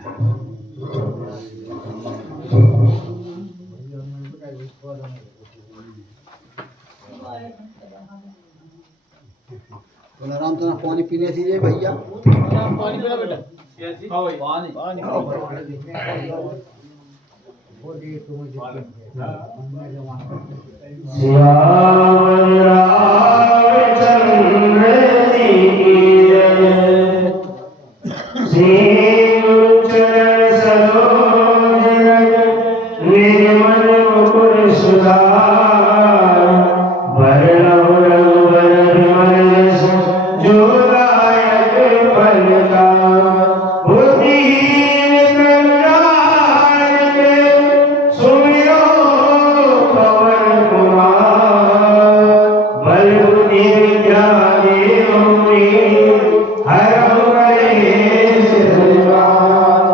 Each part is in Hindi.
आराम से पानी पीने दीजिए भैया। पानी पीना बेटा। पानी पानी श्याम रामचंद्र जी की जय। श्री चरण सरोज रज निर्मल मुकुर सुधार। वरणव रघुवर विमल यश जो दायक फलदार। बुद्धिहीन कल्याण के सुमिरो पवन कुमार। बल बुद्धि विद्या देहु हरहु कलेश विकार।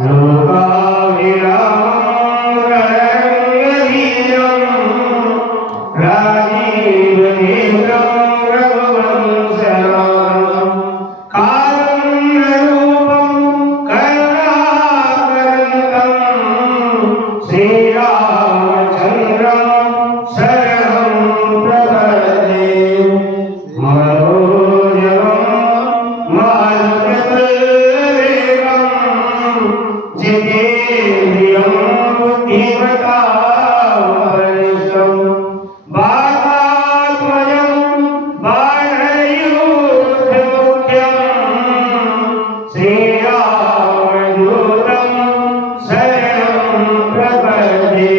लोकाभिरामं रघुवीरं राजीव नेत्रं रघुवंशनाथं। कारुण्यरूपं करुणाकरं श्रीरामचन्द्रं शरणं प्रपद्ये। मनोजवं मारुततुल्यवेगं जितेन्द्रियं बुद्धिमतां वातात्मजं बाणयूथमुख्यं श्रीरामदूतं शरणं प्रपद्ये।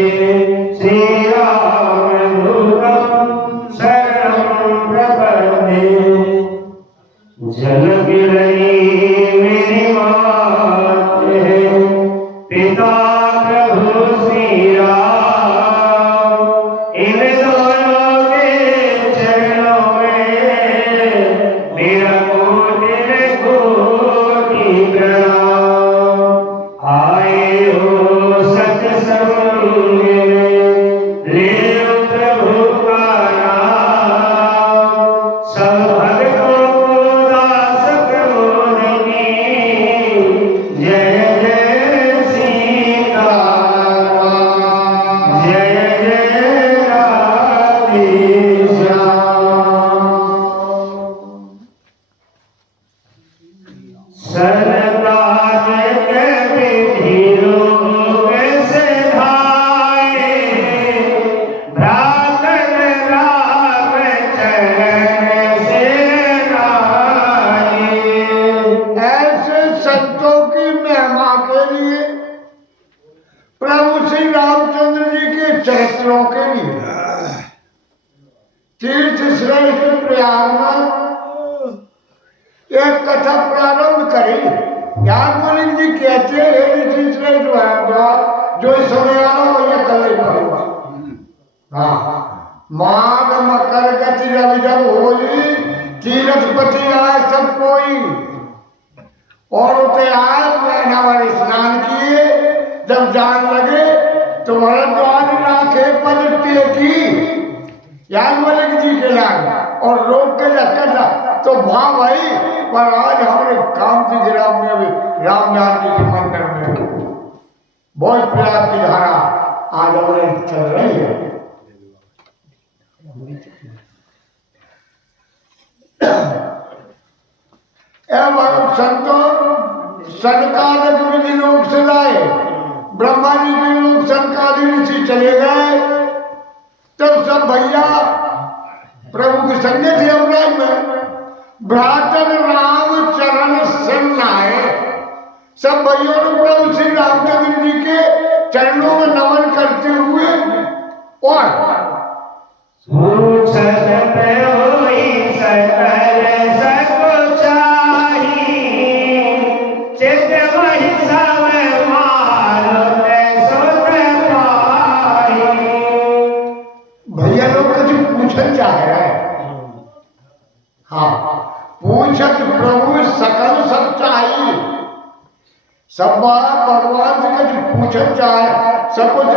श्रीरामदूतं शरणं प्रपद्ये। जनकिरणी मेरी मात है, पिता प्रभु श्री राम। इन दोनों के चरणों में मेरा कोटि कोटि प्रणाम। आए हो सत्संग में ले प्रभु का नाम। सब भक्तों को दास प्रमोद की जय जय सीताराम। जय जय राधे श्याम। सनकादिक विधि लोक से धाये। भ्रातन राम चरण से नाये। ऐसे संतों की महिमा के लिए, प्रभु श्री रामचंद्र जी के चरित्रों के लिए तीर्थ श्रेष्ठ प्रयाग में एक कथा प्रारंभ करी। याज्ञवल्क्य जी कहते हैं, हे ऋषि श्रेष्ठ भारद्वाज, जो समय आओ ये कल ही करूंगा। हाँ, माघ मकर गति रवि जब होई, तीर्थपति आए सब कोई। और उसे आए महीना भर स्नान किए। जब जान लगे तो भरद्वाज राखे पलटते की याज्ञवल्क्य जी के लाग और रोक के रखा तो वहां भाई। पर आज हमारे कामती ग्राम में भी राम जानकी के मंदिर में बहुत प्रयाग की धारा आज हमारे चल रही है। एवं संतों सनकादिक विधि लोक से लाए। ब्रह्मा जी के लोग सनकादि ऋषि चले गए। तब सब भैया प्रभु के संगे थे यमराज में। भ्रातन राम चरण शरण आए। सब भैयों ने प्रभु श्री रामचंद्र जी के चरणों में नमन करते हुए और भैया लोग कुछ पूछना चाह रहे हैं। हाँ, पूछत प्रभु सकल सब चाहिए। सब बात भगवान से कुछ पूछना चाहे। सब कुछ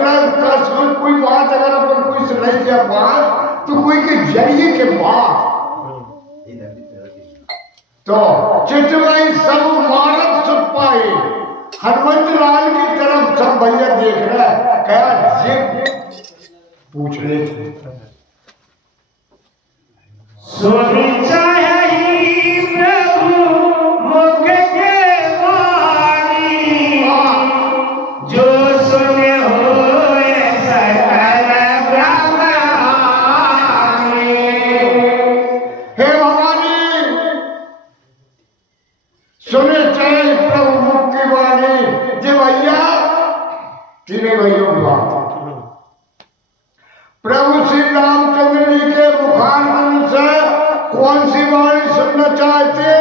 कोई बात अगर अपन कोई से नहीं किया बात तो कोई के जरिए के बात तो चितवाई सब मारत सुख पाए। हनुमंत लाल की तरफ सब भैया देख रहा है, क्या ये पूछ रहे थे। सुनी चाही प्रभु मुख के वाणी, जो सुने होए सकल ब्रह्माणी। हे भवानी, सुने चाहे प्रभु मुख की वाणी। जे भैया तीनों भाइयों की बात, प्रभु श्री रामचंद्र जी के मुखारबिंद से कौन सी वाणी सुनना चाहते?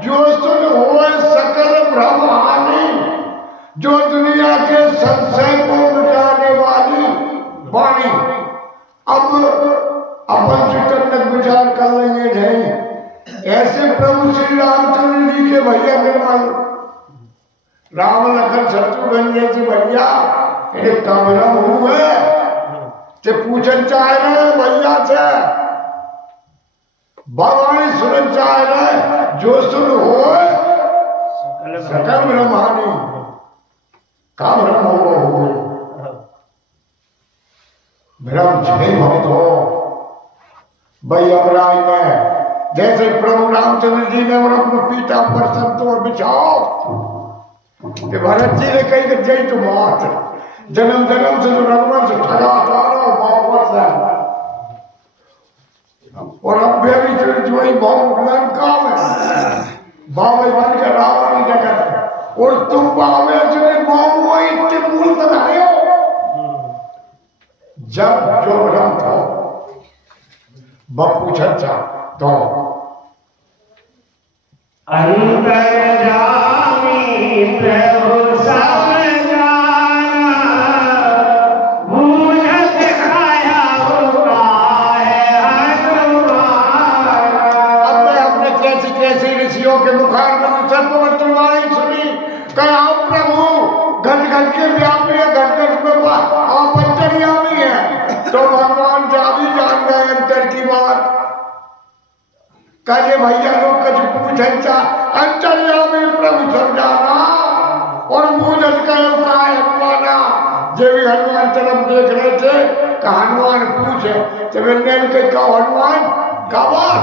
जो सुन होए सकल ब्रह्म हानि, जो दुनिया के संशय को मिटाने वाली वाणी। अब अपन चिंतन विचार कर लेंगे नहीं। ऐसे प्रभु श्री रामचंद्र जी के भैया निर्मल राम लखन शत्रुघ्न जैसे भैया इन्हें कमरम हुए ते पूछन चाह रहे भैया से, भगवानी सुनन चाह रहे, जो सुन हो सकल ब्रह्मानी का ब्रह्म हो ब्रह्म छह भक्त हो। भाई अमराज में जैसे प्रभु रामचंद्र जी ने और अपने पीता पर संतोष बिछाओ, कि भरत जी ने कही कि जय तो बात जन्म जन्म से जो रघुवंश ठगा था वापस है, और अब भी जो ही बहुत लंका में बाबे बन के रावण की जगह, और तुम बाबे जो बाबू इतने मूल बनाए हो। जब जो ब्रह्म था बप्पू छच्चा तो अंतर्यामी प्रभु सब जाना, बूझत आया हुआ है हनुमान। अब मैं अपने कैसी कैसी ऋषियों के मुखार में सर्वमंत्रवाणी सुनी, कहा प्रभु घट घट के व्यापी है, घट घट में आप अंतर्यामी है। तो भगवान जा भी जान गए अंतर की बात। कहे भैया लोग कुछ पूछा अंतर्यामी प्रभु समझाना, और बूझत कहो का हनुमाना। जे भी हनुमान तरफ देख रहे थे कि हनुमान पूछे, तो मैंने के कहो हनुमान का बात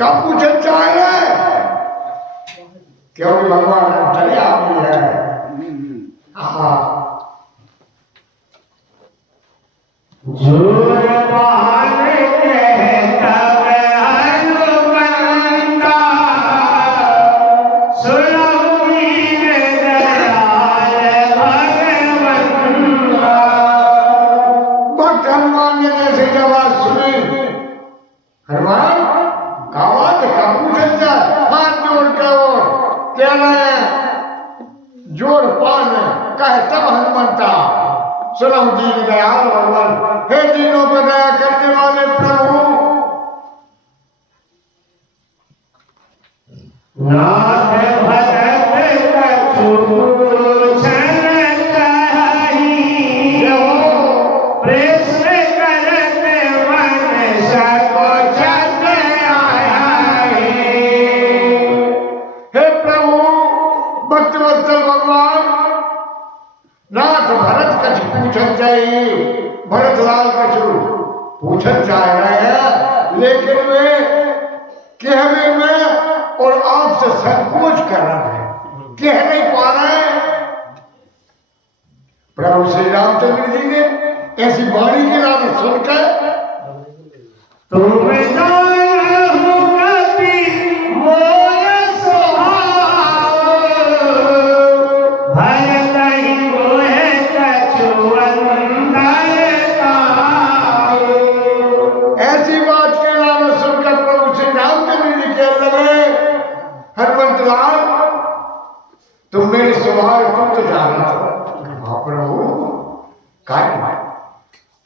का पूछे चाह रहे, क्योंकि भगवान अंतर्यामी है। हाँ जोर बाल कहता हनुमंता, सुरवीर दयाल भगवंता। भक्त हनुमान ने जैसे जवाब सुनी, हनुमान का बात का पूछा, हाथ जोड़ के और कह रहे हैं जोड़ पान कहे तब हनुमंता, सुनो दीन दयाल भगवान। हे दीनों पर दया करने वाले प्रभु, नाथ भरत कछु पूछन कहि, प्रश्न करत मन संकोचत आहि। हे प्रभु भक्तवत्सल भगवान, नाथ भरत कछ पूछन चाहिए, भरत लाल कछु पूछन चाह रहे हैं, लेकिन वे कहने में और आपसे संकोच कर रहे हैं, कह नहीं पा रहे। प्रभु श्री रामचंद्र जी ने ऐसी वाणी के नाम सुनकर, तुम जाहु कपि मोर सुहाओ, भरतहि मोहे कछु अंतर ताओ। ऐसी बात के नाम सुनकर प्रभु श्री रामचंद्र जी कहने लगे, हनुमंत लाल तुम मेरे स्वभाव तुम तो जाना था। हाँ प्रभु काय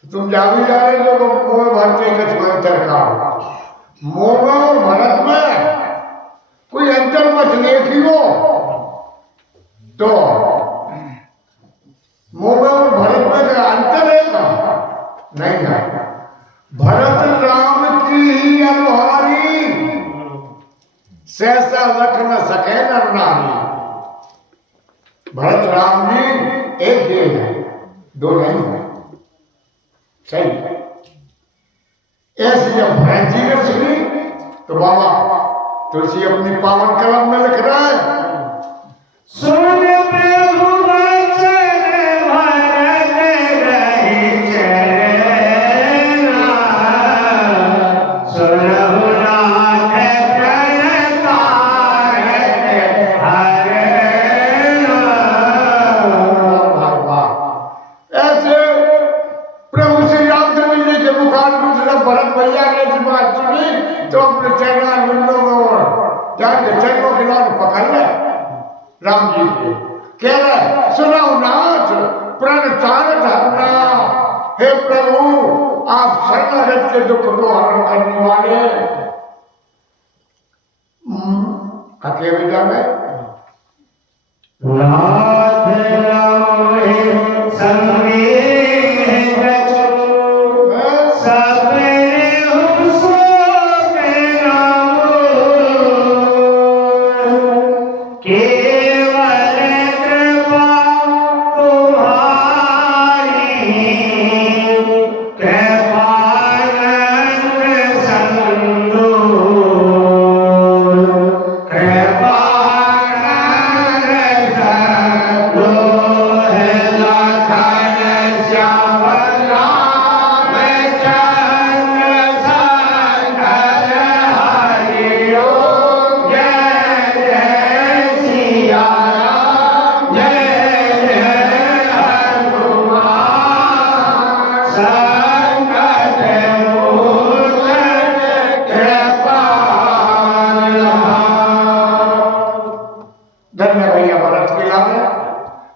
तुम जा भी जा रहे जो मोह भरते कछ अंतर का, मोह और भरत में कोई अंतर मत देखियो। तो मोह और भरत में का अंतर है का नहीं है। भरत राम की ही अनुहारी, सहसा रख न सके नर नारी। भरत राम जी एक ही है, दो नहीं है। सही है। ऐसे जब भरत जी ने सुनी तो बाबा तुलसी अपनी पावन कलम में लिख रहा है, सुन प्रभु वचन भरत रहे चरना, सुनहु नाथ प्रण तारक हरना। ऐसे प्रभु श्री रामचंद्र जी के मुखारबिंद से जब भरत भैया ने ऐसी बात सुनी तो अपने चरणारविंदों में जाके चरणों के लाल पकड़ ले राम जी के, कह रहे सुनाओ नाथ प्रण तारक हरना, हे प्रभु आप शरणागत के दुख को हरण करने वाले। अकेले जाने नाथ लाए संगे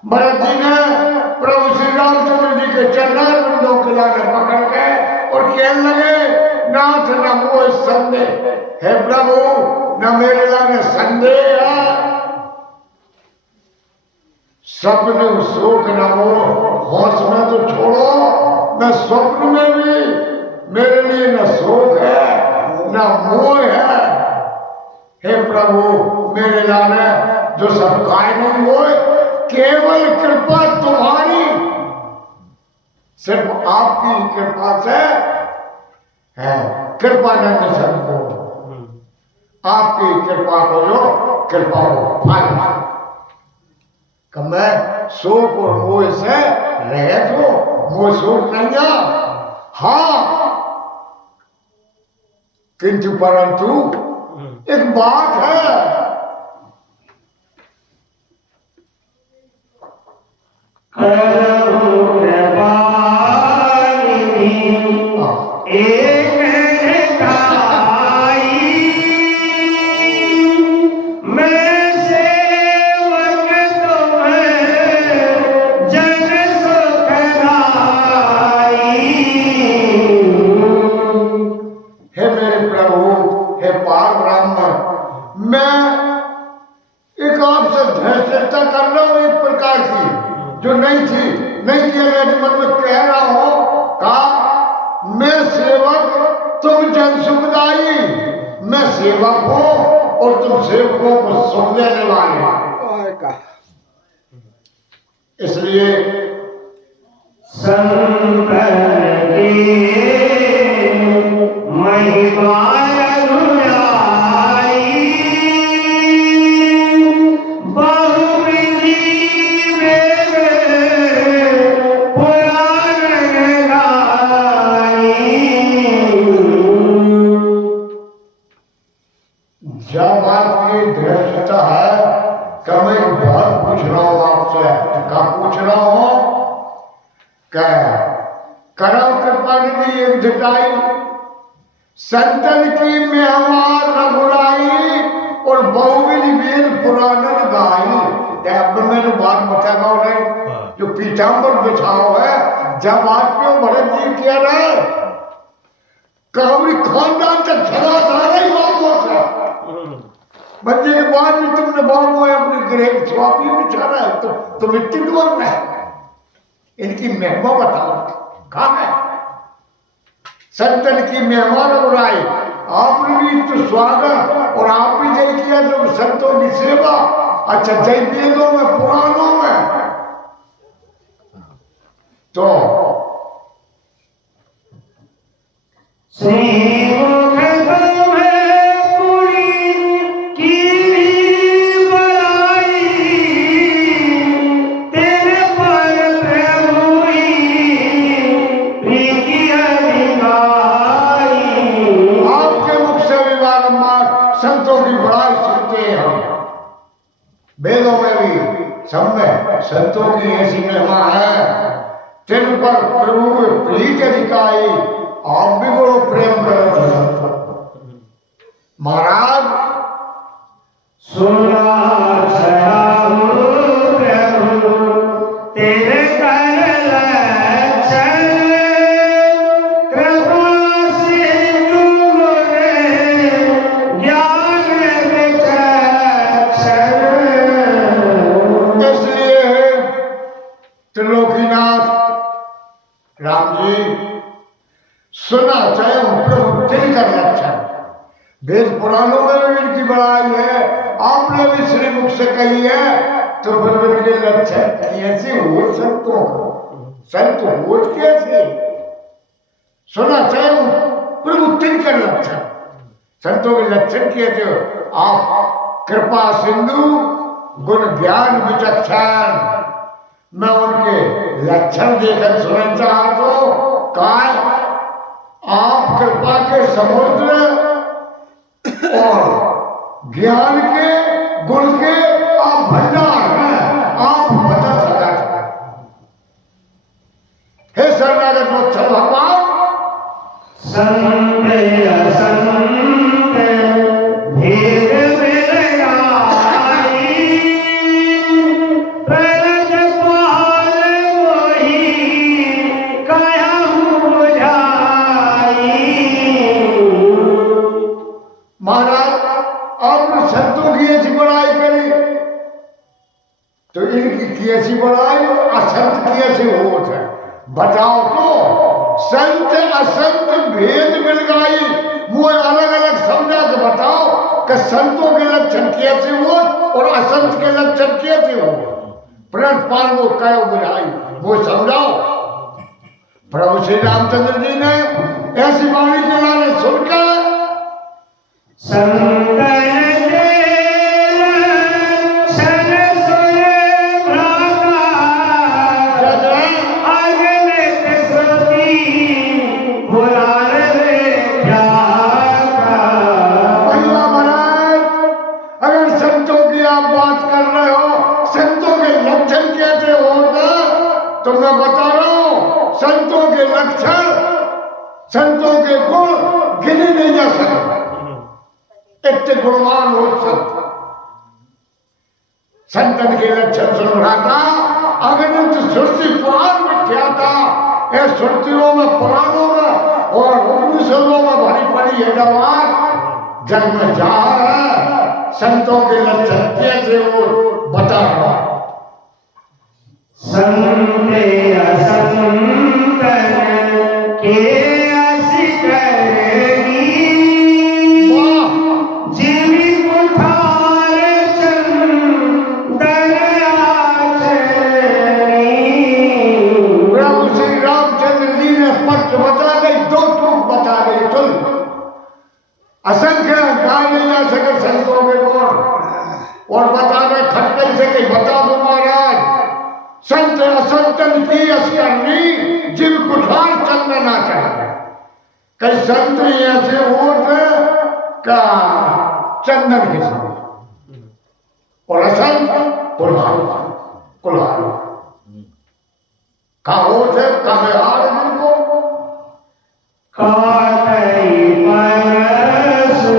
भरत जी ने प्रभु श्री रामचंद्र जी के चरणारविंदों के लाने पकड़ के और कहने लगे नाथ न मोह संदेह, हे प्रभु न मेरे लाने संदेह है, सपने शोक न हो, होश में तो छोड़ो, न स्वप्न में भी मेरे लिए न शोक है न मोह है। हे प्रभु मेरे लाने जो सब काय नहीं हुए, केवल कृपा तुम्हारी, सिर्फ आपकी कृपा से है। कृपानंद सबको आपकी कृपा को जो कृपा हो फल मैं शोक और मोह से रहित हो, मोह शोक नहीं है। हाँ किंतु परंतु एक बात है, जो नहीं थी, नहीं किया गया मन में कह रहा हूं का मैं सेवक तुम जन सुखदाई, मैं सेवक हूं और तुम सेवकों को सुख देने वाले। इसलिए संतन की महिमा संतन की मेहमान रघुराई और बहुविध वेद पुराण गाई। अब मैंने बात बताया नहीं, जो पीताम्बर बिछाओ है, जब आपके भरत जी कह रहे कावड़ी खानदान तक चला था नहीं बाबू से बच्चे के बाद में तुमने बाबू अपने गृह स्वापी बिछा रहा है, तो तुम इतनी दूर में इनकी महिमा बताओ कहाँ है। संतन की मेहमान बुलाई, आपने भी तो स्वागत और आप भी नहीं किया तो संतों की सेवा, अच्छा जय वेदों में पुराणों में तो श्रीमुख तुम्हें पूरी की बड़ाई तेरे पर प्रभुई प्रीति अधिकाई। आपके मुख से भी बारंबार संतों की बड़ाई सुनते हैं हम। वेदों में भी सब में संतों की ऐसी महिमा है, तिन पर प्रभु प्रीति अधिकाई। आप भी बड़ो प्रेम करो थे महाराज। सुना छाऊ प्रभु तेरे कर लक्षण कृपा सिंधु गुरे ज्ञान विचक्षण। इसलिए त्रिलोकीनाथ राम जी सुना चाहे प्रभु तिल कर लक्षण। वेद पुराणों में भी इनकी बड़ाई है, आपने भी श्री मुख से कही है, तो फिर इनके लक्षण कैसे हो संतों को, संत हो कैसे? सुना चाहे प्रभु तिल कर लक्षण, संतों के लक्षण कैसे हो? आप कृपा सिंधु गुण ज्ञान विचक्षण। मैं उनके लक्षण देकर सुनना चाहता हूं। काय आप कृपा के समुद्र और ज्ञान के गुण के आप भंडार हैं, आप बता सका। हे शरणागत वत्सल भगवान, संत असंत भेद मिल आई प्रलय पाल मोही कहूँ बुझाई। महाराज आपने संतों की ऐसी बड़ाई करी, तो इनकी की ऐसी बड़ाई और असंत की ऐसी होत है। बताओ तो संत असंत भेद मिल गई, वो अलग अलग समझा के बताओ कि संतों के लक्षण कैसे हो और असंत के लक्षण कैसे हो। प्रणपाल वो कहो बुझाई, वो समझाओ। प्रभु श्री रामचंद्र जी ने ऐसी वाणी के लाने सुनकर संतन तो मैं बता रहा हूं संतों के लक्षण, संतों के गुण गिने नहीं जा सकते। इतने गुणवान हो संत। संतन के लक्षण सुन रहा था, अगणित सृष्टि पुराण में क्या था, ये श्रुतियों में पुराणों में और उपनिषदों में भरी पड़ी है जवान जग में जा है। संतों के लक्षण कैसे वो बता रहा। संते असंतन के असी करेगी जीवी कुठार चंदन आचरी। प्रभु श्री रामचंद्र जी ने पक्ष बता गई, दो टूक बता गई। तुम असंख्य गाय नहीं जा सके संतों के गुण, और बता गए खट्टे से कि बता दो महाराज संत असंतन की असकरनी जीव कुठार चंदन आचरण। कई संत ऐसे होते का चंदन के समय, और असंत कुल्हार कुल्हार का होते कहे हार जिनको कातई परसु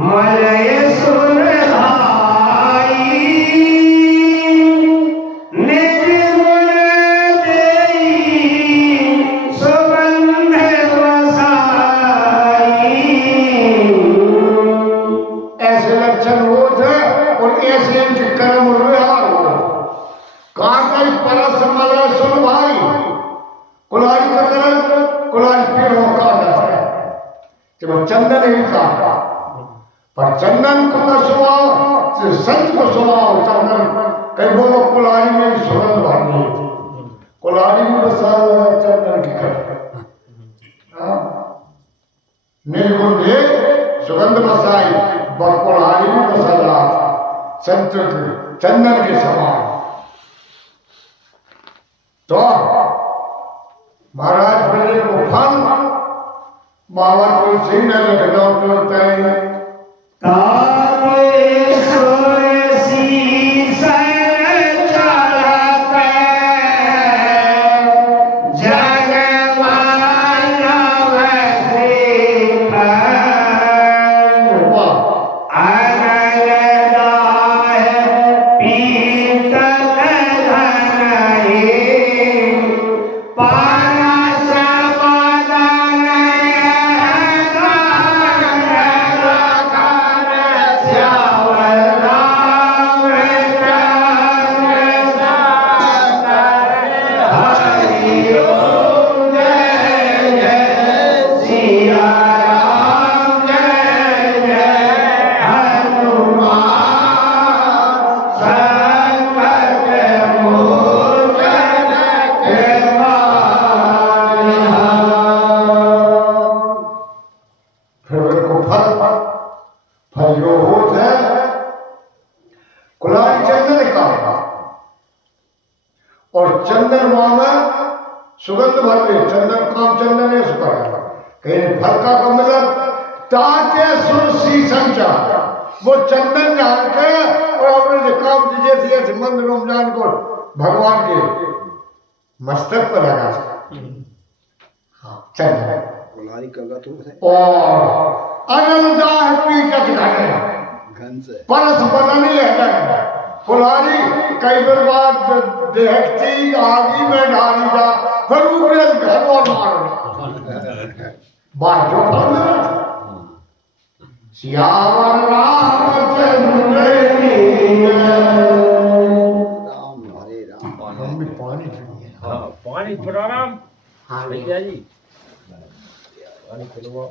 मलय सुन भाई निज गुण देई सुगंध वसाई। ऐसे लक्षण होते और ऐसे इनके कर्म व्यवहार हो। कातई परस मलय सुन भाई, कुल्हाड़ी का कर्म कुल्हाड़ी पेड़ों का जाता है, जब चंदन ही काटा पर चंदन का स्वभाव संत का स्वभाव चंदन कई बोलो कुल्हाड़ी में भी सुगंध भरनी है कुल्हाड़ी में बसा हुआ चंदन की खट निर्गुण दे सुगंध बसाई कुल्हाड़ी में बसा रहा संत चंदन के समान तो महाराज बोले को फल बाबा तुलसी ने लखनऊ तोड़ते हैं और चंदन मामा सुगंध भर ले चंदन काम चंदन है सुपर कहीं फल का कमल ताके सुरसी संचा वो चंदन डाल के और अपने काम जैसे जैसे मंद रमजान को भगवान के मस्तक पर लगा चंदन कुल्हाड़ी का तो है और अनलदाह पीकत घन से परस बननी है कुल्हाड़ी कई बार देखती आगी में डाली जा फिर ऊपर घर और मारो बात जो फल मिला सियावर रामचंद्र राम हरे राम हम भी पानी पीए पानी थोड़ा राम हाँ भैया जी पानी पिलवा